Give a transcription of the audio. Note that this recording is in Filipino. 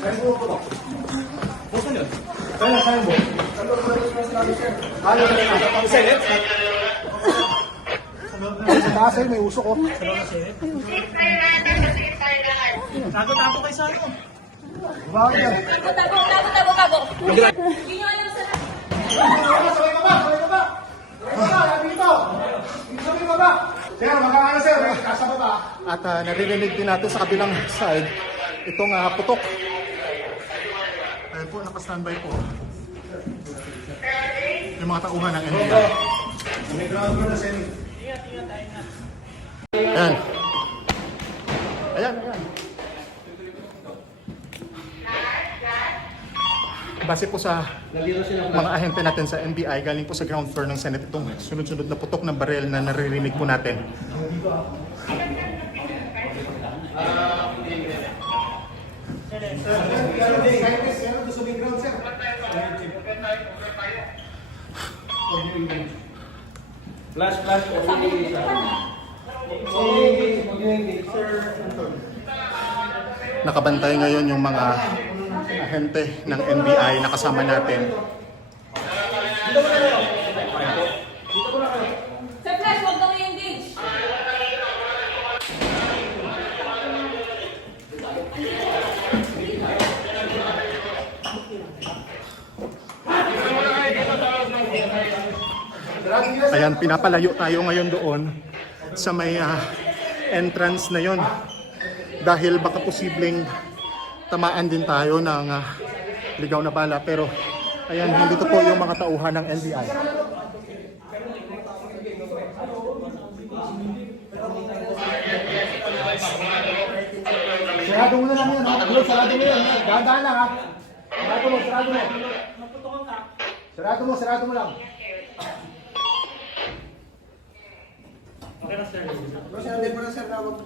Bukan yun? Sayang mo. Senate? Sa taas ay may usok, oh. Tago-tago kayo sa ano? Bakit yan? Tago. Hindi nyo alam sa... Sabay ka ba? Dito! Sabay ka ba? Sir, magkakano sir? Kasama ba? At naririnig din natin sa kabilang side itong putok. Ayun po, nakastandby po. Yung mga tauhan ng NBI. May ground na sir. Ayan. Ayan. Base po sa mga ahente natin sa NBI, galing po sa ground floor ng Senate itong sunod-sunod na putok ng barel na naririnig po natin. Flash. Nakabantay ngayon yung mga ahente ng NBI na kasama natin. Sir Flash, huwag kang i-engage. Ayan, pinapalayo tayo ngayon doon sa may entrance na yon dahil baka posibleng tamaan din tayo ng ligaw na bala, pero ayan, dito po yung mga tauhan ng NBI. Sarado mo na lang yan, ha? Sarado mo yan, dahan-dahan lang, ha? Sarado mo lang. Okay na, sir. Hindi mo na sir na wag